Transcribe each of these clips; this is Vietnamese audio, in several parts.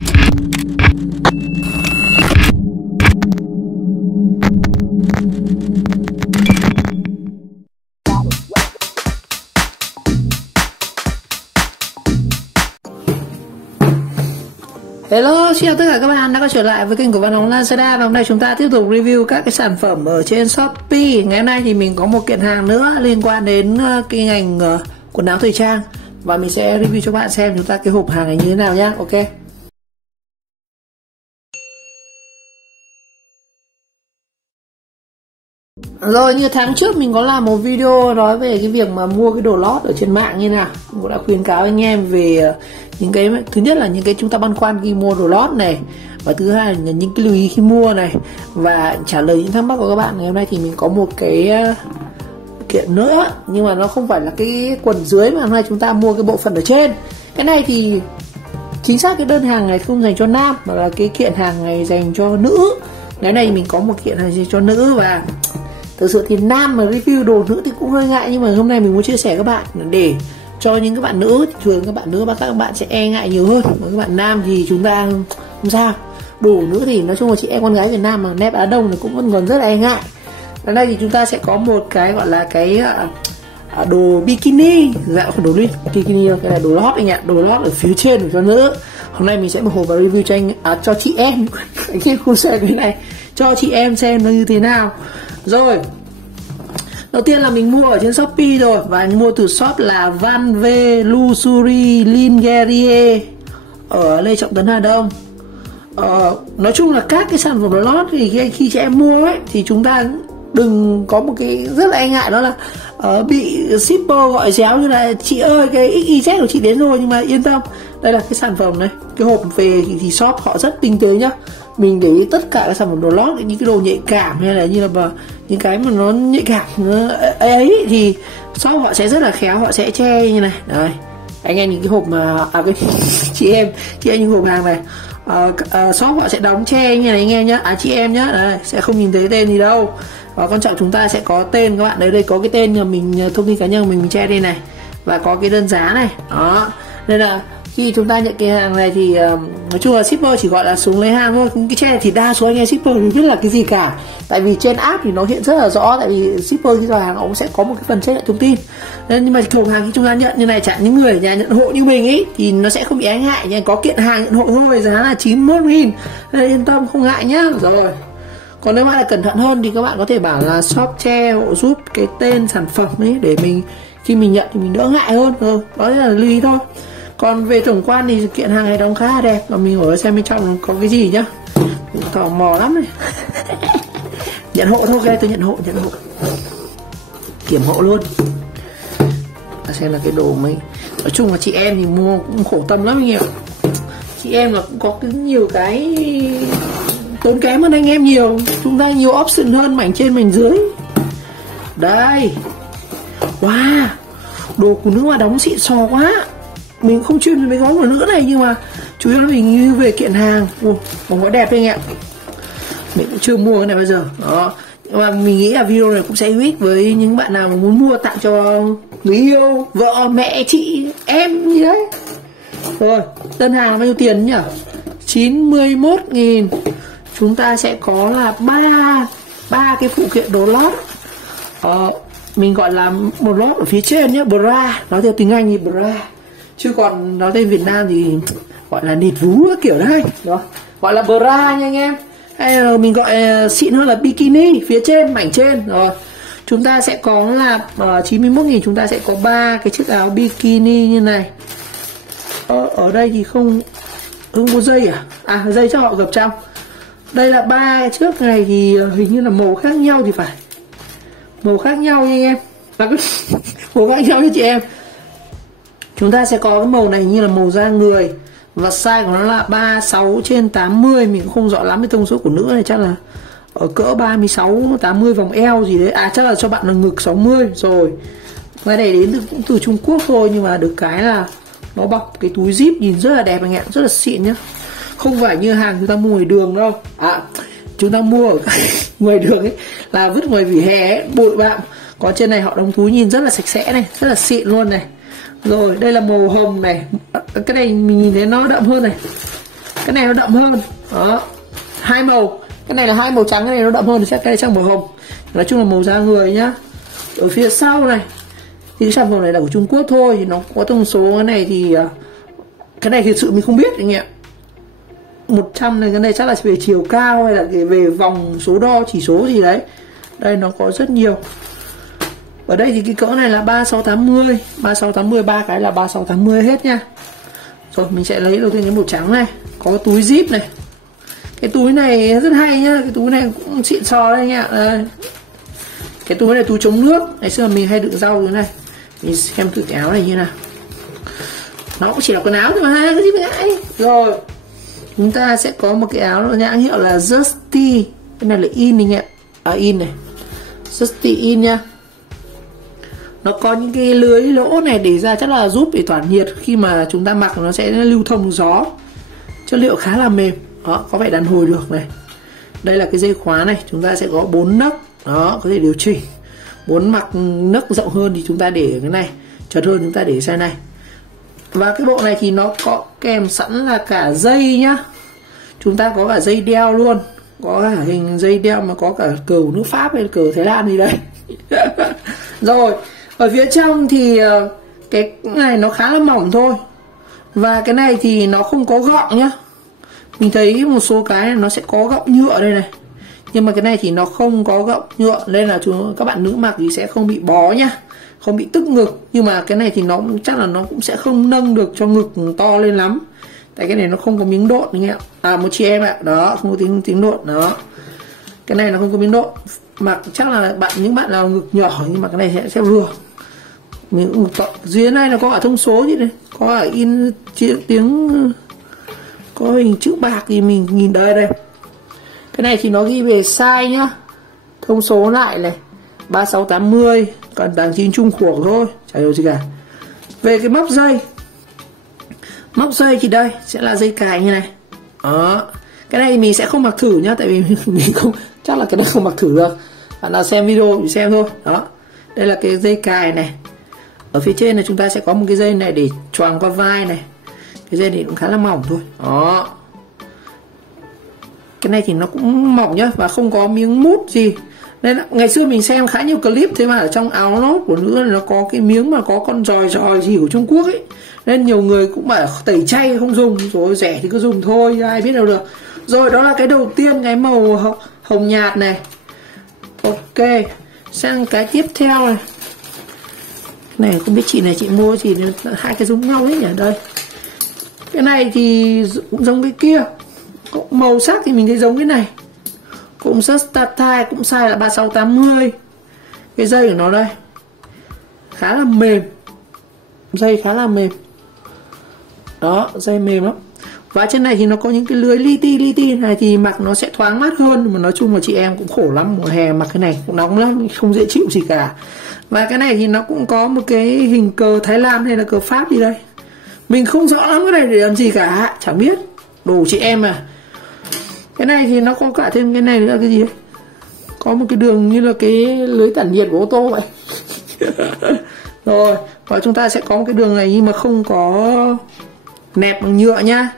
Hello, xin chào tất cả các bạn đã quay trở lại với kênh của Văn Hồng Lazada. Và hôm nay chúng ta tiếp tục review các cái sản phẩm ở trên Shopee. Ngày hôm nay thì mình có một kiện hàng nữa liên quan đến cái ngành quần áo thời trang, và mình sẽ review cho các bạn xem chúng ta cái hộp hàng này như thế nào nhá. Ok. Rồi, như tháng trước mình có làm một video nói về cái việc mà mua cái đồ lót ở trên mạng như nào. Mình cũng đã khuyến cáo anh em về những cái, thứ nhất là những cái chúng ta băn khoăn khi mua đồ lót này, và thứ hai là những cái lưu ý khi mua này, và trả lời những thắc mắc của các bạn. Ngày hôm nay thì mình có một cái kiện nữa, nhưng mà nó không phải là cái quần dưới, mà hôm nay chúng ta mua cái bộ phận ở trên. Cái này thì chính xác cái đơn hàng này không dành cho nam, mà là cái kiện hàng này dành cho nữ. Ngày nay mình có một kiện hàng dành cho nữ, và thực sự thì nam mà review đồ nữ thì cũng hơi ngại, nhưng mà hôm nay mình muốn chia sẻ các bạn để cho những các bạn nữ, thường các bạn nữ các bạn sẽ e ngại nhiều hơn. Còn các bạn nam thì chúng ta không sao. Đồ nữ thì nói chung là chị em con gái Việt Nam mà nép Á Đông thì cũng vẫn còn rất là e ngại. Ở đây thì chúng ta sẽ có một cái gọi là cái đồ bikini, dạng đồ bikini, cái này đồ lót anh ạ, đồ lót ở phía trên của cho nữ. Hôm nay mình sẽ một hộp và review cho cho chị em anh em không xem cái này, cho chị em xem nó như thế nào. Rồi, đầu tiên là mình mua ở trên Shopee rồi, và mua từ shop là Van V Luxury Lingerie ở Lê Trọng Tấn, Hà Đông. Nói chung là các cái sản phẩm đồ lót thì khi chị em mua ấy thì chúng ta đừng có một cái rất là e ngại, đó là bị shipper gọi déo như là chị ơi cái XYZ của chị đến rồi. Nhưng mà yên tâm, đây là cái sản phẩm này, cái hộp về thì shop họ rất tinh tế nhá. Mình để ý tất cả các sản phẩm đồ lót, những cái đồ nhạy cảm hay là như là những cái mà nó nhạy cảm nó ấy thì shop họ sẽ rất là khéo, họ sẽ che như này. Đấy, anh em những cái hộp mà cái chị em những hộp hàng này, shop họ sẽ đóng che như này anh em nhá, chị em nhá, đây, sẽ không nhìn thấy tên gì đâu. Và quan trọng chúng ta sẽ có tên các bạn, đây có cái tên mà mình, thông tin cá nhân mình che đây này, và có cái đơn giá này đó. Nên là khi chúng ta nhận cái hàng này thì nói chung là shipper chỉ gọi là xuống lấy hàng thôi. Cái che này thì đa số anh em shipper thì biết là cái gì cả, tại vì trên app thì nó hiện rất là rõ, tại vì shipper khi giao hàng cũng sẽ có một cái phần check lại thông tin. Nên nhưng mà hộp hàng khi chúng ta nhận như này, chẳng những người ở nhà nhận hộ như mình ấy thì nó sẽ không bị ái ngại nha, có kiện hàng nhận hộ thôi, giá là 91.000, nên yên tâm không ngại nhá. Rồi, còn nếu bạn lại cẩn thận hơn thì các bạn có thể bảo là shop che hộ giúp cái tên sản phẩm ấy, để mình khi mình nhận thì mình đỡ ngại hơn. Đó là lưu ý thôi. Còn về tổng quan thì kiện hàng này đóng khá là đẹp, và mình ở xem bên trong có cái gì nhá, tò mò lắm này. Nhận hộ thôi, ok, tôi nhận hộ, kiểm hộ luôn. Xem là cái đồ mấy, nói chung là chị em thì mua cũng khổ tâm lắm anh em. Chị em là cũng có nhiều cái tốn kém hơn anh em nhiều, chúng ta nhiều option hơn, mảnh trên mảnh dưới. Đây, wow, đồ của nữ mà đóng xịn sò quá. Mình không chuyên về mấy gói của nữ này, nhưng mà chủ yếu là mình như về kiện hàng. Bóng gói đẹp đấy anh ạ, mình cũng chưa mua cái này bao giờ đó. Nhưng mà mình nghĩ là video này cũng sẽ hữu ích với những bạn nào mà muốn mua tặng cho người yêu, vợ, mẹ, chị, em gì đấy. Rồi, đơn hàng bao nhiêu tiền nhỉ? 91.000. Chúng ta sẽ có là ba cái phụ kiện đồ lót. Mình gọi là một lót ở phía trên nhé, bra, nói theo tiếng Anh thì bra, chứ còn nói tên Việt Nam thì gọi là nịt vú kiểu đấy đó, gọi là bra nha anh em. Hay là mình gọi xịn hơn là bikini, phía trên, mảnh trên. Rồi, chúng ta sẽ có là 91.000, chúng ta sẽ có 3 cái chiếc áo bikini như này. Ở đây thì không có dây à? Dây cho họ gập trong. Đây là 3 chiếc này thì hình như là màu khác nhau thì phải, màu khác nhau nha anh em, màu khác nhau với chị em. Chúng ta sẽ có cái màu này như là màu da người, và size của nó là 36/80. Mình cũng không rõ lắm cái thông số của nữ này, chắc là ở cỡ 36-80 vòng eo gì đấy. Chắc là cho bạn là ngực 60 rồi. Cái này đến cũng từ Trung Quốc thôi, nhưng mà được cái là nó bọc cái túi zip nhìn rất là đẹp anh ạ, rất là xịn nhá. Không phải như hàng chúng ta mua ngoài đường đâu. Chúng ta mua ở ngoài đường ấy là vứt ngoài vỉa hè ấy, bụi bặm. Còn trên này họ đóng túi nhìn rất là sạch sẽ này, rất là xịn luôn này. Rồi, đây là màu hồng này. Cái này mình nhìn thấy nó đậm hơn này. Cái này nó đậm hơn. Đó, hai màu, cái này là hai màu trắng, cái này nó đậm hơn, cái này sang màu hồng. Nói chung là màu da người nhá. Ở phía sau này thì cái sản phẩm này là của Trung Quốc thôi, thì nó có thông số cái này thì cái này thực sự mình không biết anh em. 100 này, cái này chắc là về chiều cao hay là về vòng số đo chỉ số gì đấy. Đây nó có rất nhiều. Ở đây thì cái cỡ này là 3680, 3680, ba cái là 3680 hết nha. Rồi mình sẽ lấy đầu tiên cái màu trắng này, có cái túi zip này. Cái túi này rất hay nhá, cái túi này cũng xịn sò đấy anh ạ. Đây. Cái túi này túi chống nước, ngày xưa mình hay đựng rau như thế này. Mình xem thử cái áo này như nào. Nó cũng chỉ là quần áo thôi mà, cái gì mà ngại. Rồi chúng ta sẽ có một cái áo nhãn hiệu là Justy. Cái này là in anh ạ. In này, Justy in nha. Nó có những cái lưới lỗ này để ra, chắc là giúp để tỏa nhiệt. Khi mà chúng ta mặc nó sẽ lưu thông gió. Chất liệu khá là mềm. Đó, có vẻ đàn hồi được này. Đây là cái dây khóa này, chúng ta sẽ có 4 nấc. Đó, có thể điều chỉnh. Muốn mặc nấc rộng hơn thì chúng ta để cái này, chật hơn chúng ta để xe này. Và cái bộ này thì nó có kèm sẵn là cả dây nhá. Chúng ta có cả dây đeo luôn. Có cả hình dây đeo mà có cả cờ nước Pháp hay cờ Thái Lan gì đây. Rồi, ở phía trong thì cái này nó khá là mỏng thôi. Và cái này thì nó không có gọng nhá. Mình thấy một số cái nó sẽ có gọng nhựa đây này. Nhưng mà cái này thì nó không có gọng nhựa, nên là các bạn nữ mặc thì sẽ không bị bó nhá, không bị tức ngực. Nhưng mà cái này thì nó chắc là nó cũng sẽ không nâng được cho ngực to lên lắm. Tại cái này nó không có miếng độn anh em ạ. Một chị em ạ, đó, không có tiếng độn đó. Cái này nó không có miếng độn. Mặc chắc là những bạn nào ngực nhỏ nhưng mà cái này sẽ vừa. Mình ngực to. Dưới này là có cả thông số gì đây, có cả in tiếng, có hình chữ bạc thì mình nhìn đây. Cái này thì nó ghi về size nhá. Thông số lại này 3680, còn 89 trung khủng thôi, chả hiểu gì cả. Về cái móc dây. Móc dây thì đây sẽ là dây cài như này. Đó. Cái này mình sẽ không mặc thử nhá, tại vì mình không, chắc là cái này không mặc thử được. Bạn nào xem video thì xem thôi. Đó. Đây là cái dây cài này. Ở phía trên này chúng ta sẽ có một cái dây này để choàng qua vai này. Cái dây này cũng khá là mỏng thôi. Đó. Cái này thì nó cũng mỏng nhá, và không có miếng mút gì. Nên ngày xưa mình xem khá nhiều clip, thế mà ở trong áo lót của nữ này nó có cái miếng mà có con giòi gì của Trung Quốc ấy. Nên nhiều người cũng bảo tẩy chay không dùng, rồi rẻ thì cứ dùng thôi, ai biết đâu được. Rồi đó là cái đầu tiên, cái màu hồng nhạt này. Ok, sang cái tiếp theo này. Cái này không biết chị này chị mua gì, hai cái giống nhau ấy nhỉ. Đây, cái này thì cũng giống cái kia, màu sắc thì mình thấy giống cái này, cũng rất style, cũng size là 3680. Cái dây của nó đây khá là mềm, dây khá là mềm đó, dây mềm lắm. Và trên này thì nó có những cái lưới li ti này thì mặc nó sẽ thoáng mát hơn. Mà nói chung là chị em cũng khổ lắm, mùa hè mặc cái này cũng nóng lắm, không dễ chịu gì cả. Và cái này thì nó cũng có một cái hình cờ Thái Lan hay là cờ Pháp gì đây, mình không rõ lắm cái này để làm gì cả, chẳng biết, đồ chị em mà. Cái này thì nó có cả thêm cái này nữa, cái gì đấy, có một cái đường như là cái lưới tản nhiệt của ô tô vậy. Rồi, và chúng ta sẽ có một cái đường này nhưng mà không có nẹp bằng nhựa nhá.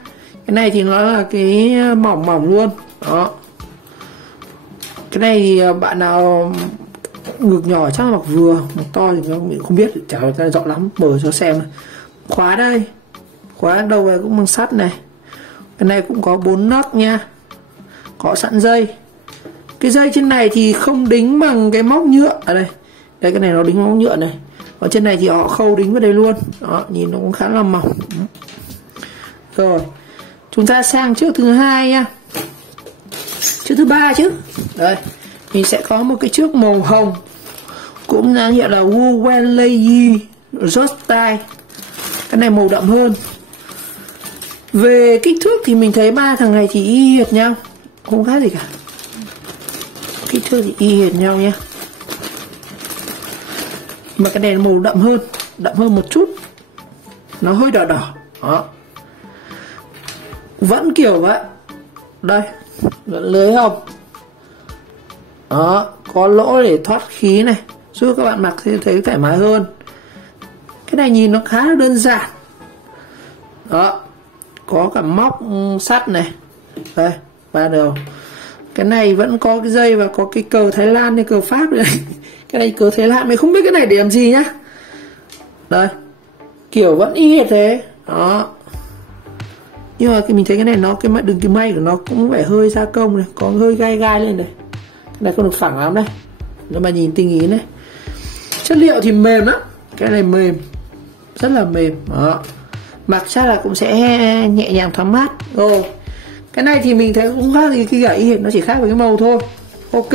Cái này thì nó là cái mỏng luôn đó. Cái này thì bạn nào ngực nhỏ chắc là mặc vừa, mặc to thì mình không biết, chả rõ lắm, mở cho xem. Khóa đây, khóa đầu này cũng bằng sắt này. Cái này cũng có 4 nấc nha, có sẵn dây. Cái dây trên này thì không đính bằng cái móc nhựa ở đây. Đây, cái này nó đính móc nhựa này. Còn trên này thì họ khâu đính vào đây luôn. Đó, nhìn nó cũng khá là mỏng. Rồi, chúng ta sang chiếc thứ hai nha. Chiếc thứ ba chứ. Đây, mình sẽ có một cái chiếc màu hồng, cũng là hiệu là Wu Wenlei Justai. Cái này màu đậm hơn. Về kích thước thì mình thấy ba thằng này thì y hệt nhau, không khác gì cả. Kích thước thì y hệt nhau nha. Mà cái này màu đậm hơn một chút, nó hơi đỏ đó. Vẫn kiểu vậy. Đây, vẫn lưới hồng đó, có lỗ để thoát khí này, giúp các bạn mặc thấy thoải mái hơn. Cái này nhìn nó khá là đơn giản đó. có cả móc sắt này. Đây, 3 đầu. Cái này vẫn có cái dây và có cái cờ Thái Lan hay cờ Pháp này. Cái này cờ Thái Lan, mình không biết cái này để làm gì nhá. Đây, kiểu vẫn y hệt thế. Đó. Nhưng mà mình thấy cái này nó cái đường kim may của nó cũng phải hơi gia công này, có hơi gai gai lên đây. Cái này không được phẳng lắm đây. Nhưng mà nhìn tinh ý này. Chất liệu thì mềm lắm. Cái này mềm, rất là mềm. Đó. Mặc chắc là cũng sẽ nhẹ nhàng thoáng mát. Rồi. Cái này thì mình thấy cũng khác gì cái gãy hiện, nó chỉ khác với cái màu thôi. Ok.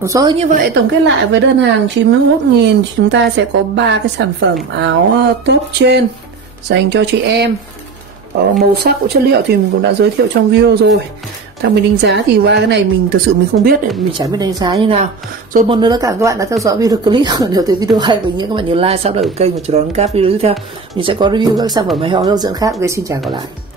Rồi như vậy tổng kết lại với đơn hàng 91.000 thì chúng ta sẽ có 3 cái sản phẩm áo top trên dành cho chị em. Màu sắc của chất liệu thì mình cũng đã giới thiệu trong video rồi. Theo mình đánh giá thì qua cái này mình thực sự mình không biết, mình chẳng biết đánh giá như nào. Rồi một lần nữa cảm ơn các bạn đã theo dõi video clip. Nếu thấy video hay với những các bạn nhớ like, subscribe kênh và chờ đón các video tiếp theo. Mình sẽ có review các sản phẩm hay ho hấp dẫn khác. Xin chào, gặp lại.